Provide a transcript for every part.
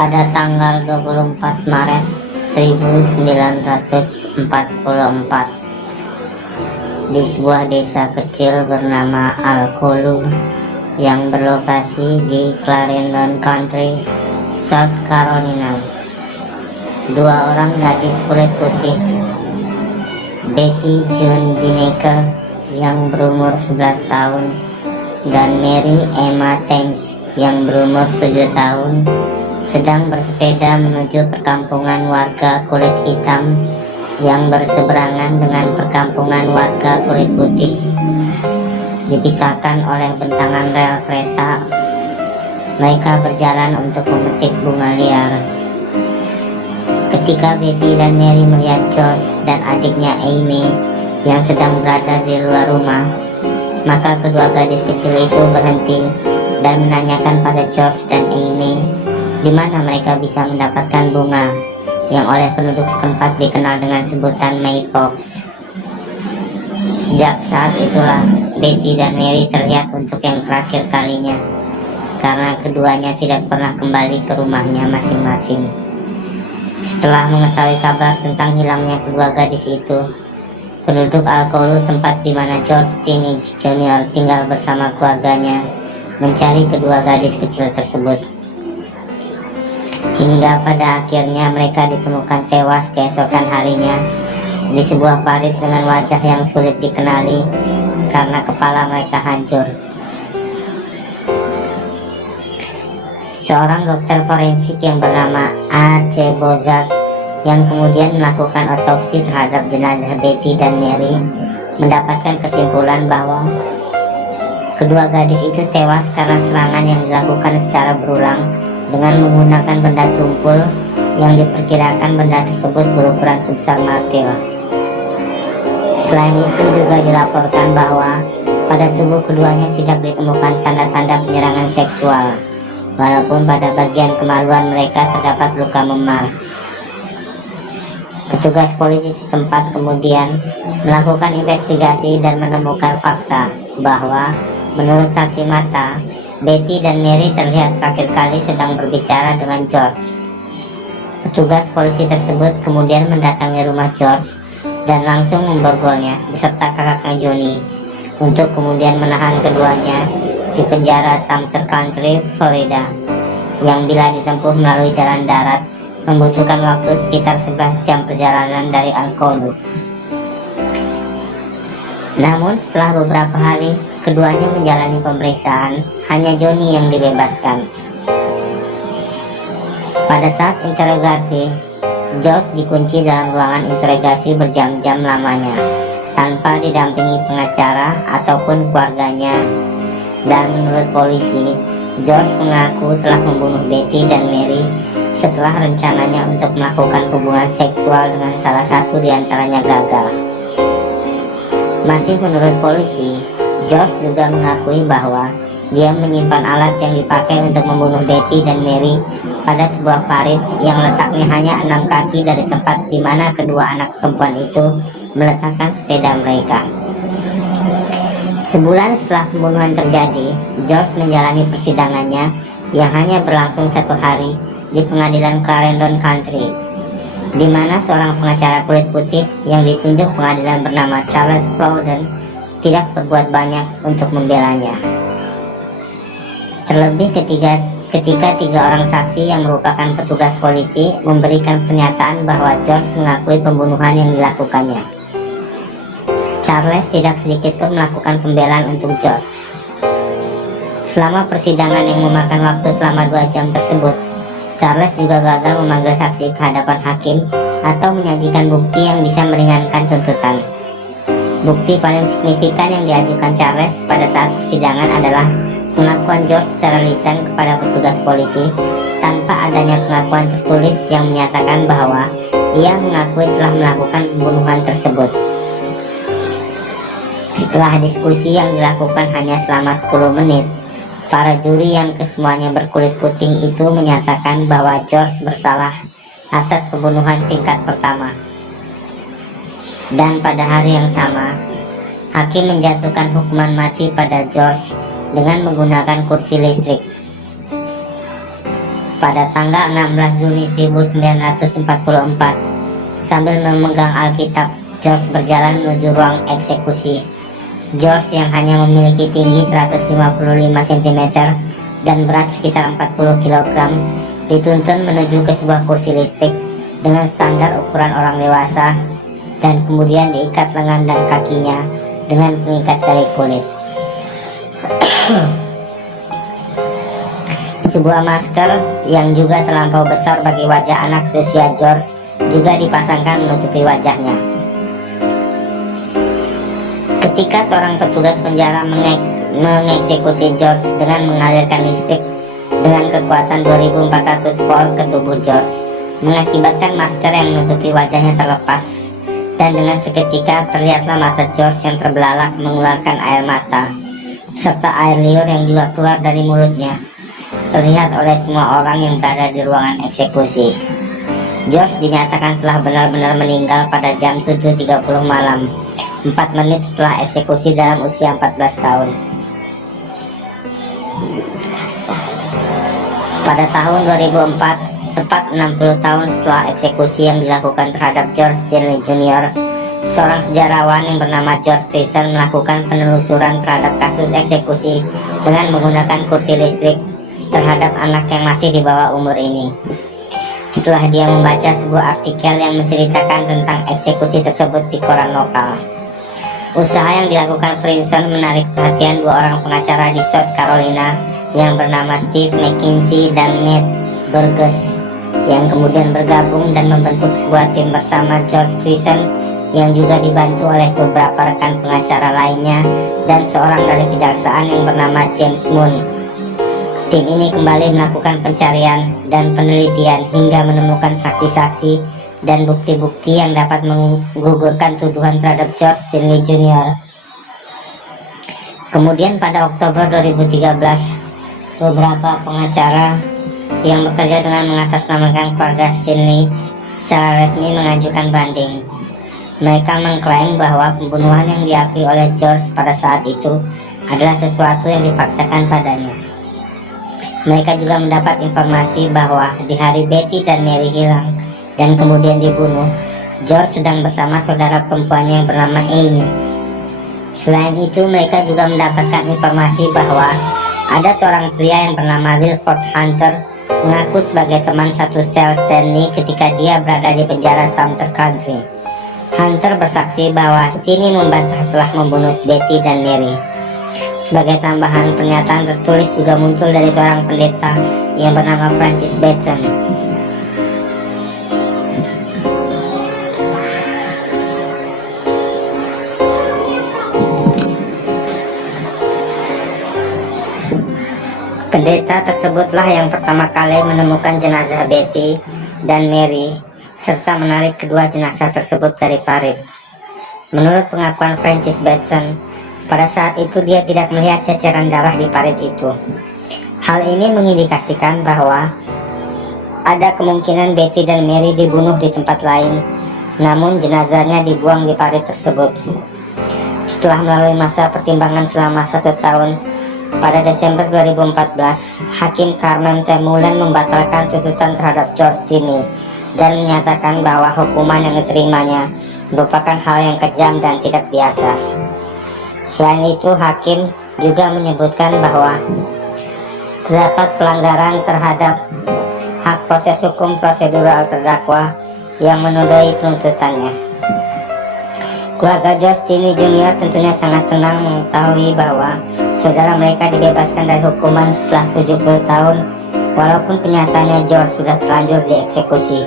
Pada tanggal 24 Maret 1944 di sebuah desa kecil bernama Alcolu yang berlokasi di Clarendon County, South Carolina, dua orang gadis kulit putih, Betty June Binneker yang berumur 11 tahun dan Mary Emma Thames yang berumur 7 tahun sedang bersepeda menuju perkampungan warga kulit hitam yang berseberangan dengan perkampungan warga kulit putih, dipisahkan oleh bentangan rel kereta. Mereka berjalan untuk memetik bunga liar. Ketika Betty dan Mary melihat Josh dan adiknya Amy yang sedang berada di luar rumah, maka kedua gadis kecil itu berhenti dan menanyakan pada George dan Amy di mana mereka bisa mendapatkan bunga yang oleh penduduk setempat dikenal dengan sebutan maypops. Sejak saat itulah Betty dan Mary terlihat untuk yang terakhir kalinya, karena keduanya tidak pernah kembali ke rumahnya masing-masing. Setelah mengetahui kabar tentang hilangnya kedua gadis itu, penduduk Alcolu, tempat di mana George Teenage Jr. tinggal bersama keluarganya, mencari kedua gadis kecil tersebut. Hingga pada akhirnya mereka ditemukan tewas keesokan harinya di sebuah parit dengan wajah yang sulit dikenali karena kepala mereka hancur. Seorang dokter forensik yang bernama A.C. Bozard yang kemudian melakukan otopsi terhadap jenazah Betty dan Mary mendapatkan kesimpulan bahwa kedua gadis itu tewas karena serangan yang dilakukan secara berulang dengan menggunakan benda tumpul yang diperkirakan benda tersebut berukuran sebesar martil. Selain itu juga dilaporkan bahwa pada tubuh keduanya tidak ditemukan tanda-tanda penyerangan seksual, walaupun pada bagian kemaluan mereka terdapat luka memar. Petugas polisi setempat kemudian melakukan investigasi dan menemukan fakta bahwa menurut saksi mata, Betty dan Mary terlihat terakhir kali sedang berbicara dengan George. Petugas polisi tersebut kemudian mendatangi rumah George dan langsung memborgolnya beserta kakaknya Johnny untuk kemudian menahan keduanya di penjara Sumter County, Florida, yang bila ditempuh melalui jalan darat membutuhkan waktu sekitar 11 jam perjalanan dari Alcolu. Namun setelah beberapa hari keduanya menjalani pemeriksaan, hanya Johnny yang dibebaskan. Pada saat interogasi, Josh dikunci dalam ruangan interogasi berjam-jam lamanya tanpa didampingi pengacara ataupun keluarganya, dan menurut polisi, Josh mengaku telah membunuh Betty dan Mary setelah rencananya untuk melakukan hubungan seksual dengan salah satu di antaranya gagal. Masih menurut polisi, Josh juga mengakui bahwa dia menyimpan alat yang dipakai untuk membunuh Betty dan Mary pada sebuah parit yang letaknya hanya 6 kaki dari tempat di mana kedua anak perempuan itu meletakkan sepeda mereka. Sebulan setelah pembunuhan terjadi, Josh menjalani persidangannya yang hanya berlangsung 1 hari di pengadilan Clarendon County, di mana seorang pengacara kulit putih yang ditunjuk pengadilan bernama Charles Plowden tidak berbuat banyak untuk membelanya. Terlebih ketika 3 orang saksi yang merupakan petugas polisi memberikan pernyataan bahwa George mengakui pembunuhan yang dilakukannya. Charles tidak sedikit pun melakukan pembelaan untuk George. Selama persidangan yang memakan waktu selama 2 jam tersebut, Charles juga gagal memanggil saksi ke hadapan hakim atau menyajikan bukti yang bisa meringankan tuntutan. Bukti paling signifikan yang diajukan Charles pada saat persidangan adalah pengakuan George secara lisan kepada petugas polisi tanpa adanya pengakuan tertulis yang menyatakan bahwa ia mengakui telah melakukan pembunuhan tersebut. Setelah diskusi yang dilakukan hanya selama 10 menit, para juri yang kesemuanya berkulit putih itu menyatakan bahwa George bersalah atas pembunuhan tingkat pertama. Dan pada hari yang sama, hakim menjatuhkan hukuman mati pada George dengan menggunakan kursi listrik. pada tanggal 16 Juni 1944. Sambil memegang Alkitab, George berjalan menuju ruang eksekusi. George yang hanya memiliki tinggi 155 cm dan berat sekitar 40 kg dituntun menuju ke sebuah kursi listrik dengan standar ukuran orang dewasa, dan kemudian diikat lengan dan kakinya dengan pengikat dari kulit. Sebuah masker yang juga terlampau besar bagi wajah anak seusia George juga dipasangkan menutupi wajahnya. Ketika seorang petugas penjara mengeksekusi George dengan mengalirkan listrik dengan kekuatan 2400 volt ke tubuh George, mengakibatkan masker yang menutupi wajahnya terlepas, dan dengan seketika terlihatlah mata George yang terbelalak mengeluarkan air mata, serta air liur yang juga keluar dari mulutnya, terlihat oleh semua orang yang berada di ruangan eksekusi. George dinyatakan telah benar-benar meninggal pada jam 7.30 malam, 4 menit setelah eksekusi dalam usia 14 tahun. Pada tahun 2004, tepat 60 tahun setelah eksekusi yang dilakukan terhadap George Stanley Jr., seorang sejarawan yang bernama George Friesen melakukan penelusuran terhadap kasus eksekusi dengan menggunakan kursi listrik terhadap anak yang masih di bawah umur ini. Setelah dia membaca sebuah artikel yang menceritakan tentang eksekusi tersebut di koran lokal. Usaha yang dilakukan Friesen menarik perhatian dua orang pengacara di South Carolina yang bernama Steve McKinsey dan Matt Burgess, yang kemudian bergabung dan membentuk sebuah tim bersama George Friesen yang juga dibantu oleh beberapa rekan pengacara lainnya dan seorang dari kejaksaan yang bernama James Moon. Tim ini kembali melakukan pencarian dan penelitian hingga menemukan saksi-saksi dan bukti-bukti yang dapat menggugurkan tuduhan terhadap George Stanley Jr. Kemudian pada Oktober 2013, beberapa pengacara yang bekerja dengan mengatasnamakan keluarga Stanley secara resmi mengajukan banding. Mereka mengklaim bahwa pembunuhan yang diakui oleh George pada saat itu adalah sesuatu yang dipaksakan padanya. Mereka juga mendapat informasi bahwa di hari Betty dan Mary hilang dan kemudian dibunuh, George sedang bersama saudara perempuannya yang bernama Amy. Selain itu, mereka juga mendapatkan informasi bahwa ada seorang pria yang bernama Wilford Hunter mengaku sebagai teman satu sel Stanley ketika dia berada di penjara Sumter Country. Hunter bersaksi bahwa Stanley membantah telah membunuh Betty dan Mary. Sebagai tambahan, pernyataan tertulis juga muncul dari seorang pendeta yang bernama Francis Batson. Pendeta tersebutlah yang pertama kali menemukan jenazah Betty dan Mary serta menarik kedua jenazah tersebut dari parit. Menurut pengakuan Francis Batson, pada saat itu dia tidak melihat ceceran darah di parit itu. Hal ini mengindikasikan bahwa ada kemungkinan Betty dan Mary dibunuh di tempat lain, namun jenazahnya dibuang di parit tersebut. Setelah melalui masa pertimbangan selama 1 tahun, pada Desember 2014, Hakim Carmen T. Mullen membatalkan tuntutan terhadap George Stanley dan menyatakan bahwa hukuman yang diterimanya merupakan hal yang kejam dan tidak biasa. Selain itu, hakim juga menyebutkan bahwa terdapat pelanggaran terhadap hak proses hukum prosedural terdakwa yang menodai penuntutannya. Keluarga George Stanley Jr. tentunya sangat senang mengetahui bahwa saudara mereka dibebaskan dari hukuman setelah 70 tahun, walaupun kenyataannya George sudah terlanjur dieksekusi.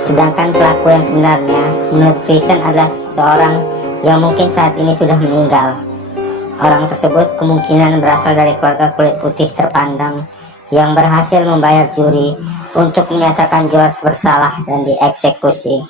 Sedangkan pelaku yang sebenarnya, menurut Friesen, adalah seorang yang mungkin saat ini sudah meninggal. Orang tersebut kemungkinan berasal dari keluarga kulit putih terpandang yang berhasil membayar juri untuk menyatakan George bersalah dan dieksekusi.